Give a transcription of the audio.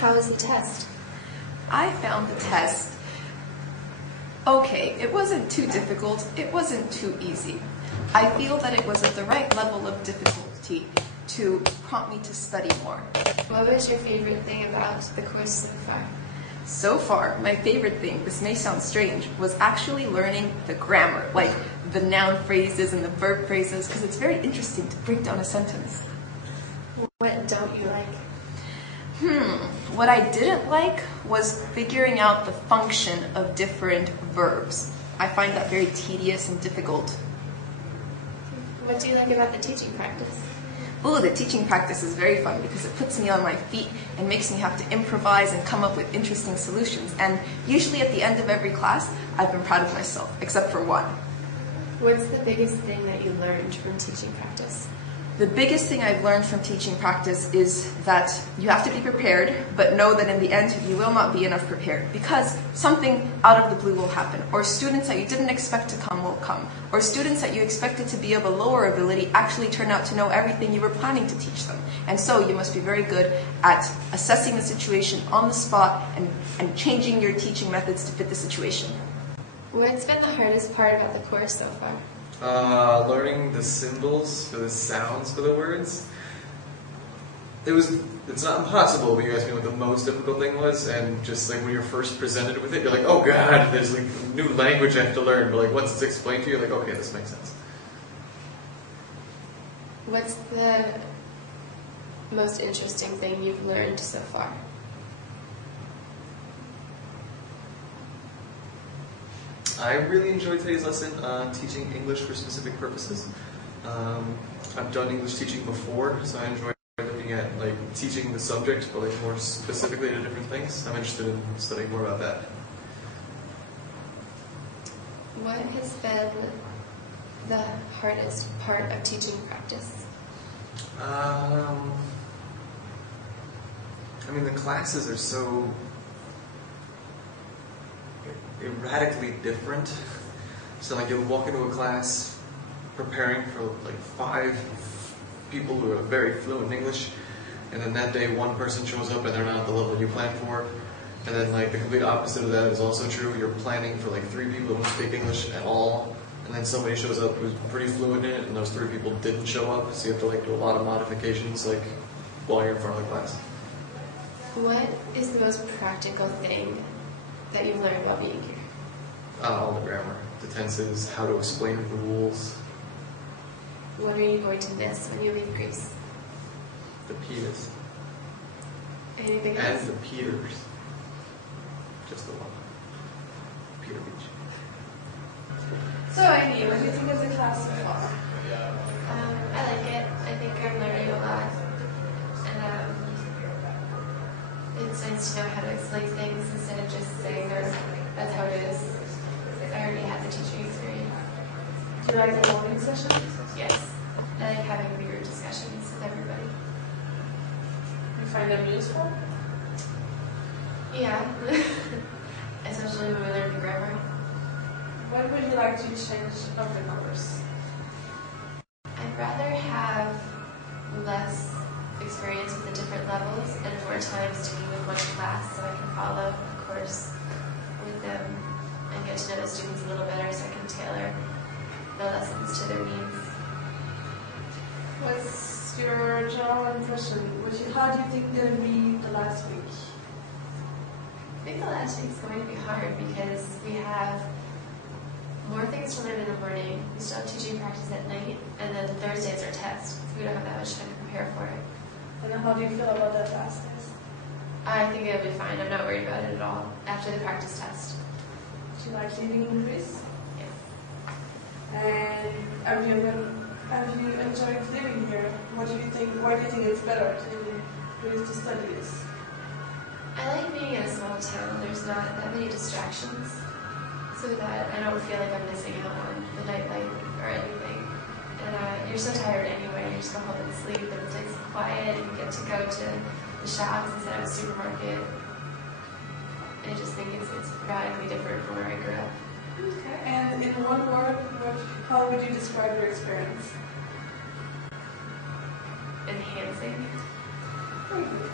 How was the test? I found the test okay. It wasn't too difficult. It wasn't too easy. I feel that it was at the right level of difficulty to prompt me to study more. What was your favorite thing about the course so far? So far, my favorite thing, this may sound strange, was actually learning the grammar, like the noun phrases and the verb phrases, because it's very interesting to break down a sentence. What don't you like? What I didn't like was figuring out the function of different verbs. I find that very tedious and difficult. What do you like about the teaching practice? Oh, the teaching practice is very fun because it puts me on my feet and makes me have to improvise and come up with interesting solutions. And usually at the end of every class, I've been proud of myself, except for one. What's the biggest thing that you learned from teaching practice? The biggest thing I've learned from teaching practice is that you have to be prepared, but know that in the end you will not be enough prepared because something out of the blue will happen, or students that you didn't expect to come will come, or students that you expected to be of a lower ability actually turn out to know everything you were planning to teach them. And so you must be very good at assessing the situation on the spot and changing your teaching methods to fit the situation. What's been the hardest part about the course so far? Learning the symbols for the sounds for the words. It's not impossible, but you asked me what the most difficult thing was, and just like when you're first presented with it, you're like, oh god, there's like new language I have to learn, but like once it's explained to you, you're like, okay, this makes sense. What's the most interesting thing you've learned so far? I really enjoyed today's lesson, teaching English for specific purposes. I've done English teaching before, so I enjoy looking at like teaching the subject, but like more specifically to different things. I'm interested in studying more about that. What has been the hardest part of teaching practice? I mean, the classes are so radically different. So like you'll walk into a class preparing for like 5 people who are very fluent in English, and then that day one person shows up and they're not at the level you planned for, and then like the complete opposite of that is also true. You're planning for like 3 people who don't speak English at all, and then somebody shows up who's pretty fluent in it, and those 3 people didn't show up, so you have to like do a lot of modifications like while you're in front of the class. What is the most practical thing that you've learned while being here? All the grammar, the tenses, how to explain the rules. What are you going to miss when you leave Greece? The Peters. Anything else? And the Peters. Just the one. Peter Beach. So Amy, what do you think of the class so far? I like it. I think I'm learning a lot. And it's nice to know how to explain things instead of just saying that's how it is. I already had the teaching experience. Do you like the morning sessions? Yes. I like having bigger discussions with everybody. You find them useful? Yeah. Especially when we learn the grammar. What would you like to change of the course? I'd rather have less experience with the different levels and more time sticking with one class so I can follow a course with them and get to know the students a little better so I can tailor the lessons to their needs. What's your general impression? How do you think it's going to be the last week? I think the last week is going to be hard because we have more things to learn in the morning. We still have teaching practice at night, and then Thursday is our test. So we don't have that much time to prepare for it. And how do you feel about that last test? I think it'll be fine. I'm not worried about it at all after the practice test. Do you like living in Greece? Yes. And have you enjoyed living here? What do you think? Why do you think it's better to live in Greece to study this? I like being in a small town. There's not that many distractions, so that I don't feel like I'm missing out on the nightlife or anything. And you're so tired anyway. You just go home and sleep, and it's nice and quiet, and you get to go to the shops instead of a supermarket. I just think it's radically different from where I grew up. Okay. And in one word, how would you describe your experience? Enhancing. Very good.